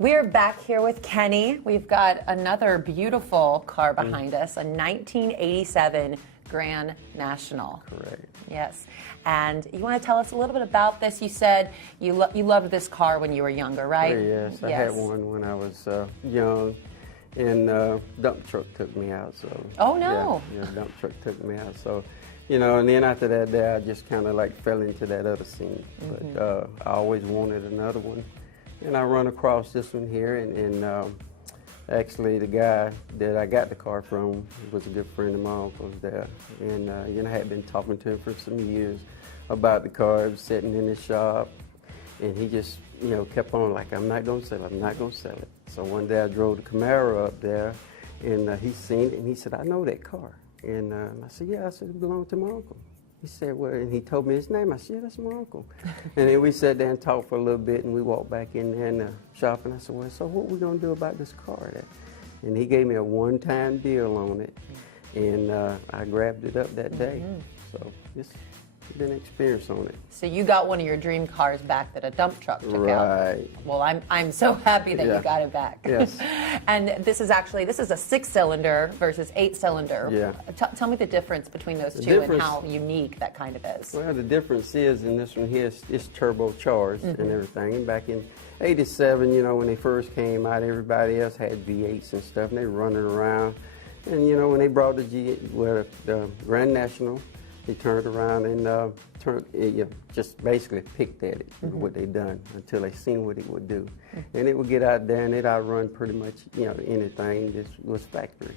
We're back here with Kenny. We've got another beautiful car behind us, a 1987 Grand National. Correct. Yes. And you want to tell us a little bit about this? You said you loved this car when you were younger, right? Yes, I had one when I was young, and dump truck took me out. So. Oh no. Yeah, dump truck took me out. So, you know, and then after that day, I just kind of like fell into that other scene. But I always wanted another one. And I run across this one here, and actually the guy that I got the car from was a good friend of my uncle's there. And, you know, I had been talking to him for some years about the car. I was sitting in his shop, and he just, you know, kept on like, I'm not going to sell it, I'm not going to sell it. So one day I drove the Camaro up there, and he seen it, and he said, I know that car. And I said, yeah, I said, it belonged to my uncle. He said, well, and he told me his name. I said, yeah, that's my uncle. And then we sat there and talked for a little bit, and we walked back in there in the shop, and I said, well, so what we going to do about this car there? And he gave me a one-time deal on it, and I grabbed it up that day. So it's been an experience on it. So you got one of your dream cars back that a dump truck took out. Right. Well, I'm so happy that you got it back. Yes. And this is a 6-cylinder versus 8-cylinder. Yeah. Tell me the difference between those two and how unique that kind of is. Well, the difference is in this one here, it's turbocharged and everything. And back in '87, you know, when they first came out, everybody else had V8s and stuff, and they were running around. And you know, when they brought the Grand National, they turned around and just basically picked at it, what they done, until they seen what it would do. And it would get out there and it outrun pretty much, you know, anything that was factory.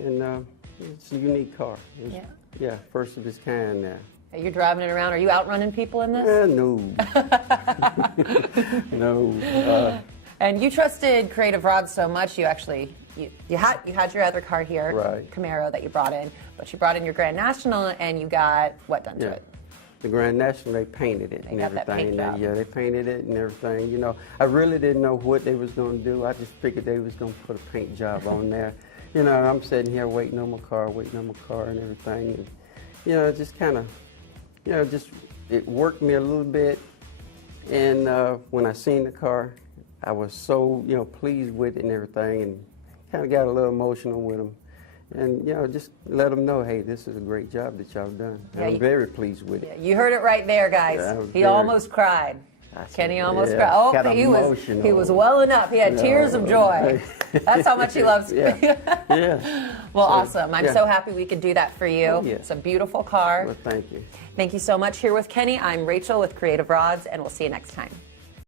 And it's a unique car. Yeah, first of its kind now. You're driving it around. Are you outrunning people in this? No. No. And you trusted Creative Rods so much, you actually, you had your other car here, right, Camaro, that you brought in, but you brought in your Grand National, and you got what done to it? The Grand National, they painted it and everything. Yeah, they painted it and everything. You know, I really didn't know what they was going to do. I just figured they was going to put a paint job on there. You know, I'm sitting here waiting on my car and everything. And, you know, it just kind of, you know, it worked me a little bit. And when I seen the car, I was so, you know, pleased with it and everything, and kind of got a little emotional with them. And, you know, just let them know, hey, this is a great job that y'all done. Yeah, I'm very pleased with it. You heard it right there, guys. Yeah, he almost cried. Kenny almost cried. Oh, he was welling up. He had tears of joy. That's how much he loves me. Well, awesome. I'm so happy we could do that for you. It's a beautiful car. Well, thank you. Thank you so much. Here with Kenny, I'm Rachel with Creative Rods, and we'll see you next time.